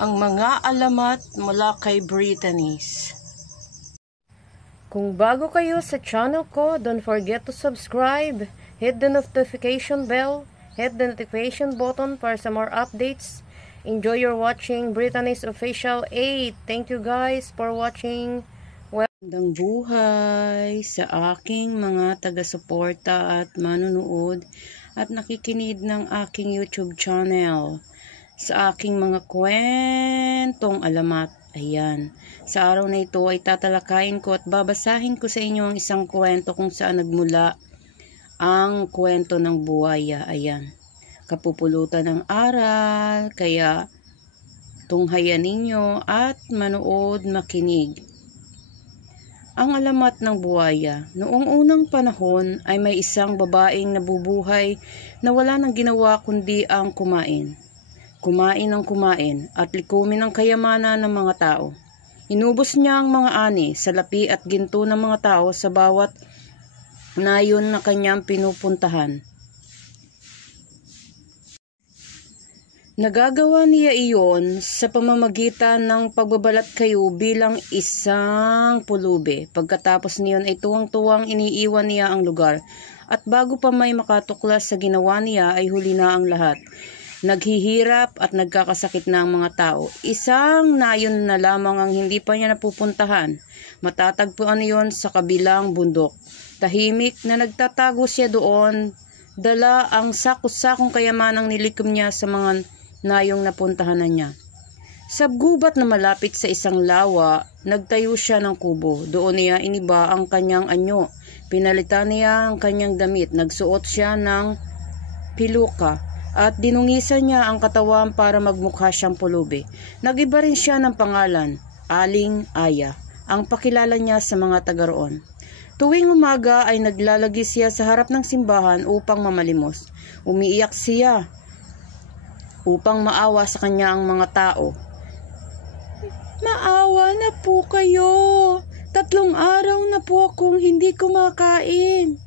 ang mga alamat mula kay Brittany's. Kung bago kayo sa channel ko, don't forget to subscribe, hit the notification bell, hit the notification button para sa more updates. Enjoy your watching Brittany's Official 8. Thank you guys for watching. Magandang buhay sa aking mga taga-suporta at manunood at nakikinig ng aking YouTube channel. Sa aking mga kwentong alamat. Ayan. Sa araw na ito ay tatalakayin ko at babasahin ko sa inyo ang isang kwento kung saan nagmula ang kwento ng buhaya. Ayan. Kapupulutan ng aral, kaya tunghayan ninyo at manood, makinig. Ang alamat ng buhaya. Noong unang panahon ay may isang babaeng nabubuhay na wala nang ginawa kundi ang kumain. Kumain ng kumain at likumin ang kayamanan ng mga tao. Inubos niya ang mga ani, salapi at ginto ng mga tao sa bawat nayon na kanyang pinupuntahan. Nagagawa niya iyon sa pamamagitan ng pagbabalat kayo bilang isang pulubi. Pagkatapos niyon ay tuwang-tuwang iniiwan niya ang lugar. At bago pa may makatuklas sa ginawa niya ay huli na ang lahat. Naghihirap at nagkakasakit na ang mga tao. Isang nayon na lamang ang hindi pa niya napupuntahan. Matatagpuan niyon sa kabilang bundok. Tahimik na nagtatago siya doon. Dala ang sakot-sakong kayamanang nilikom niya sa mga nayong napuntahan na niya. Sa gubat na malapit sa isang lawa, nagtayo siya ng kubo. Doon niya iniba ang kanyang anyo. Pinalitan niya ang kanyang damit. Nagsuot siya ng piluka. At dinungisan niya ang katawan para magmukha siyang pulubi. Nagiba rin siya ng pangalan, Aling Aya, ang pakilala niya sa mga taga roon. Tuwing umaga ay naglalagi siya sa harap ng simbahan upang mamalimos. Umiiyak siya upang maawa sa kanya ang mga tao. Maawa na po kayo. 3 araw na po akong hindi kumakain.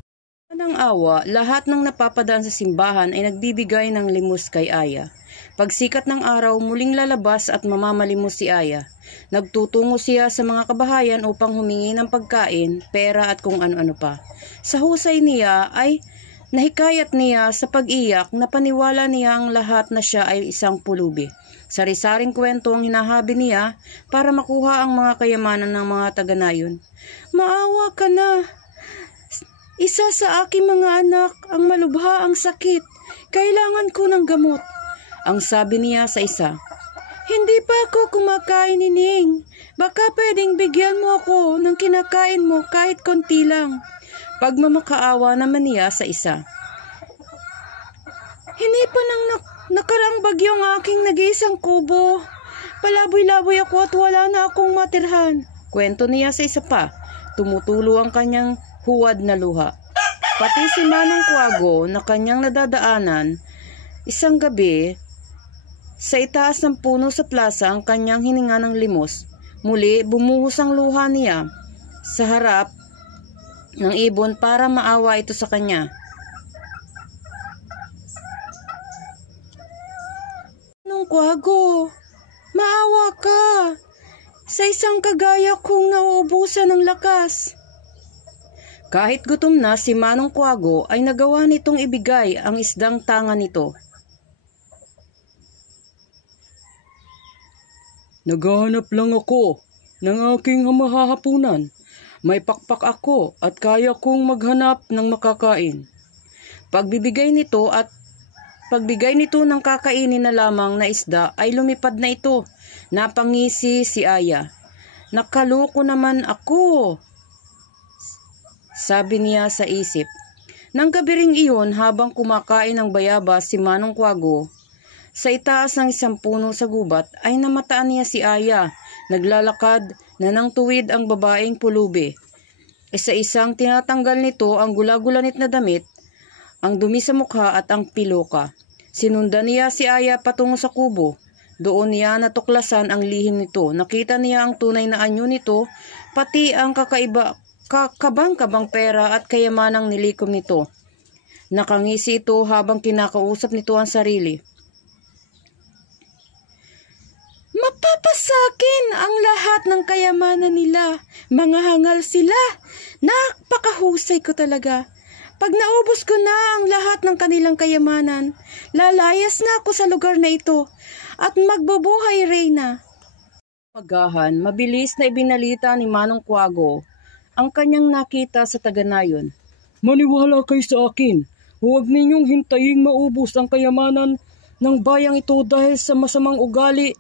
Ng awa, lahat ng napapadaan sa simbahan ay nagbibigay ng limos kay Aya. Pagsikat ng araw, muling lalabas at mamamalimos si Aya. Nagtutungo siya sa mga kabahayan upang humingi ng pagkain, pera at kung ano-ano pa. Sa husay niya ay nahikayat niya sa pag-iyak na paniwala niya ang lahat na siya ay isang pulubi. Sari-saring kwento ang hinahabi niya para makuha ang mga kayamanan ng mga taga-nayon. Maawa ka na! Isa sa aking mga anak ang malubha ang sakit. Kailangan ko ng gamot. Ang sabi niya sa isa. Hindi pa ako kumakain, Nining. Baka pwedeng bigyan mo ako ng kinakain mo kahit konti lang. Pagmamakaawa naman niya sa isa. Hindi pa nang nakaraang bagyo ang aking nag-iisang kubo. Palaboy-laboy ako at wala na akong matirhan. Kwento niya sa isa pa. Tumutulo ang kanyang huwad na luha. Pati si Manong Kuwago na kanyang nadadaanan, isang gabi, sa itaas ng puno sa plaza ang kanyang hininga ng limos. Muli, bumuhos ang luha niya sa harap ng ibon para maawa ito sa kanya. Manong Kuwago, maawa ka. Sa isang kagaya kong nauubusan ng lakas. Kahit gutom na, si Manong Kuwago ay nagawa nitong ibigay ang isdang tanga nito. Naghahanap lang ako ng aking mahahapunan. May pakpak ako at kaya kong maghanap ng makakain. Pagbigay nito ng kakainin na lamang na isda ay lumipad na ito. Napangisi si Aya. Nakaloko naman ako, sabi niya sa isip. Nang gabi ring iyon, habang kumakain ng bayabas si Manong Kuwago, sa itaas ng isang puno sa gubat ay namataan niya si Aya. Naglalakad na nang tuwid ang babaeng pulubi. Isa-isang tinatanggal nito ang gula-gulanit na damit, ang dumi sa mukha at ang piloka. Sinundan niya si Aya patungo sa kubo. Doon niya natuklasan ang lihim nito. Nakita niya ang tunay na anyo nito, pati ang kabang-kabang pera at kayamanang nilikom nito. Nakangisi ito habang kinakausap nito ang sarili. akin ang lahat ng kayamanan nila. Mga hangal sila. Napakahusay ko talaga. Pag naubos ko na ang lahat ng kanilang kayamanan, lalayas na ako sa lugar na ito at magbubuhay reyna. Magahan, mabilis na ibinalita ni Manong Kuwago ang kanyang nakita sa Taganayon. Maniwala kayo sa akin. Huwag ninyong hintaying maubos ang kayamanan ng bayang ito dahil sa masamang ugali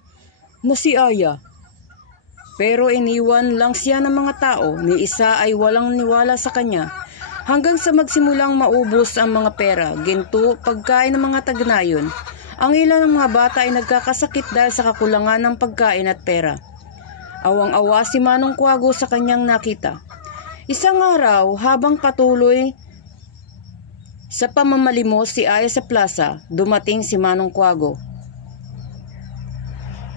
na si Aya. Pero iniwan lang siya ng mga tao. Ni isa ay walang niwala sa kanya hanggang sa magsimulang maubos ang mga pera, ginto, pagkain ng mga Taganayon. Ang ilan ng mga bata ay nagkakasakit dahil sa kakulangan ng pagkain at pera. Awang-awa si Manong Kuwago sa kanyang nakita. Isang araw, habang patuloy sa pamamalimos si Aya sa plaza, dumating si Manong Kuwago.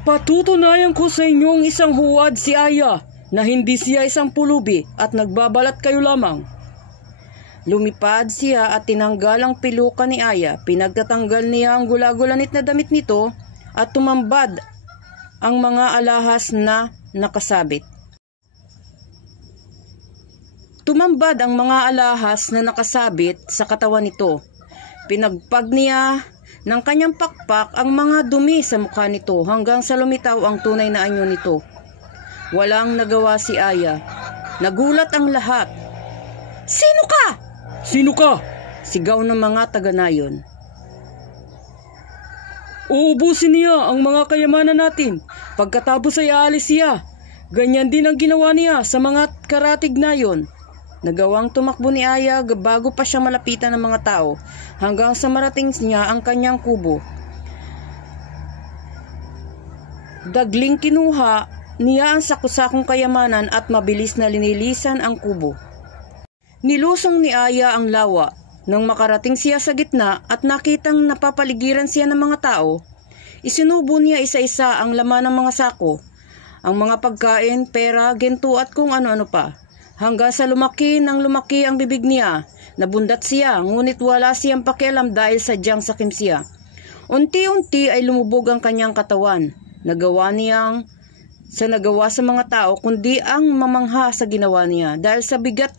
Patutunayan ko sa inyong isang huwad si Aya na hindi siya isang pulubi at nagbabalat kayo lamang. Lumipad siya at tinanggal ang piluka ni Aya. Pinagtatanggal niya ang gulagulanit na damit nito at tumambad ang mga alahas na nakasabit. Tumambad ang mga alahas na nakasabit sa katawan nito. Pinagpag niya ng kanyang pakpak ang mga dumi sa mukha nito hanggang sa lumitaw ang tunay na anyo nito. Walang nagawa si Aya. Nagulat ang lahat. Sino ka? Sino ka? Sigaw ng mga Taganayon. Uubusin niya ang mga kayamanan natin. Pagkatapos ay aalis siya. Ganyan din ang ginawa niya sa mga karatig na yon. Nagawang tumakbo ni Aya bago pa siya malapitan ng mga tao hanggang sa marating niya ang kanyang kubo. Dagling kinuha niya ang sakusakong kayamanan at mabilis na linilisan ang kubo. Nilusong ni Aya ang lawa. Nang makarating siya sa gitna at nakitang napapaligiran siya ng mga tao, isinubo niya isa-isa ang laman ng mga sako, ang mga pagkain, pera, ginto at kung ano-ano pa. Hanggang sa lumaki ang bibig niya. Nabundat siya, ngunit wala siyang pakialam dahil sadyang sakim siya. Unti-unti ay lumubog ang kanyang katawan. Nagawa sa mga tao, kundi ang mamangha sa ginawa niya. Dahil sa bigat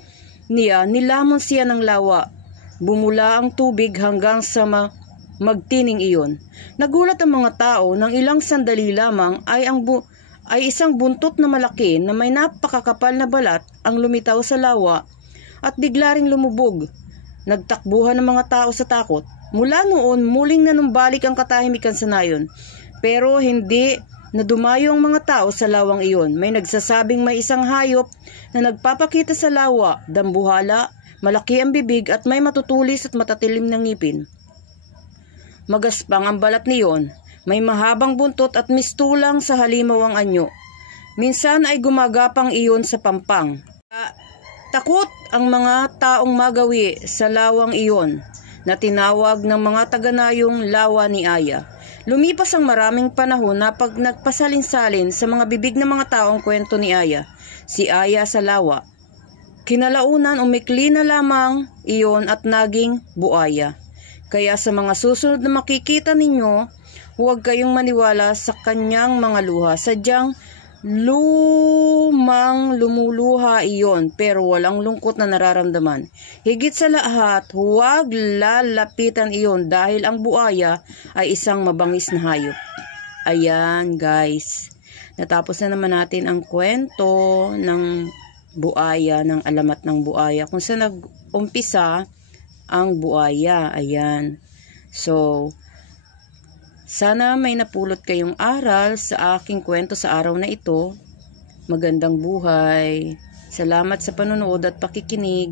niya, nilamon siya ng lawa. Bumula ang tubig hanggang sa magtining iyon. Nagulat ang mga tao nang ilang sandali lamang ay isang buntot na malaki na may napakakapal na balat ang lumitaw sa lawa at bigla ring lumubog. Nagtakbuhan ng mga tao sa takot. Mula noon, muling nanumbalik ang katahimikan sa nayon. Pero hindi na dumayo ang mga tao sa lawang iyon. May nagsasabing may isang hayop na nagpapakita sa lawa, dambuhala, malaki ang bibig at may matutulis at matatilim na ngipin. Magaspang ang balat niyon, may mahabang buntot at mistulang sa halimaw ang anyo. Minsan ay gumagapang iyon sa pampang. Takot ang mga taong magawi sa lawang iyon na tinawag ng mga Taganayong lawa ni Aya. Lumipas ang maraming panahon na pag nagpasalin-salin sa mga bibig ng mga taong kwento ni Aya, si Aya sa lawa. Kinalaunan umikli na lamang iyon at naging buaya. Kaya sa mga susunod na makikita ninyo, huwag kayong maniwala sa kanyang mga luha. Sadyang lumuluha iyon pero walang lungkot na nararamdaman. Higit sa lahat, huwag lalapitan iyon dahil ang buaya ay isang mabangis na hayop. Ayan guys, natapos na naman natin ang kwento ng buaya, ng alamat ng buaya, kung saan nag-umpisa ang buaya. Ayan. So, sana may napulot kayong aral sa aking kwento sa araw na ito. Magandang buhay. Salamat sa panonood at pakikinig.